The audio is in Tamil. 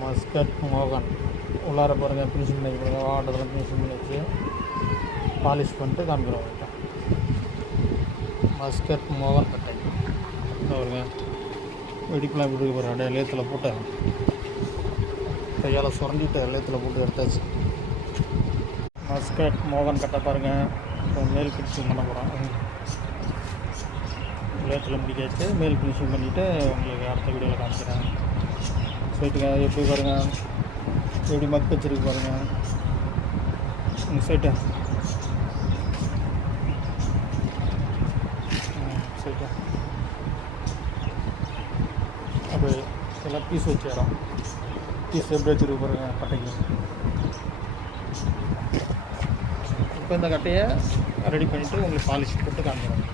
மஸ்கட் மோகன் உள்ளார பாருங்கள், ஃபினிஷிங் பண்ணி பாருங்கள். வாட்டத்தில் ஃபினிஷிங் பண்ணி வச்சு பாலிஷ் பண்ணிட்டு காமிக்கிறோம். மஸ்கட் மோகன் கட்டை பாருங்க. வெடிப்பெலாம் எப்படி இருக்கு பாருங்க. அப்படியே லேத்தில் போட்டு கையால் சுரண்டிட்டு லேத்தில் போட்டு எடுத்தாச்சு. மஸ்கட் மோகன் கட்டை பாருங்கள். இப்போ மேல் ஃபினிஷிங் பண்ண போகிறோம். லேத்தில் முடிக்காச்சு. மேல் ஃபினிஷிங் பண்ணிவிட்டு உங்களுக்கு அடுத்த வீடியோவில் காமிக்கிறேன். சைட்டுங்க எப்படி பாருங்கள், எப்படி மக்கு வச்சுருக்கு பாருங்கள். சைட்டு சைட்டு அப்படி எல்லாம் பீஸ் வச்சிடறோம். பீஸ் எப்படி வச்சுருக்கு பாருங்கள் கட்டைக்கு. இப்போ இந்த கட்டையை ரெடி பண்ணிவிட்டு உங்களுக்கு பாலிஷ் போட்டு காமிக்கிறோம்.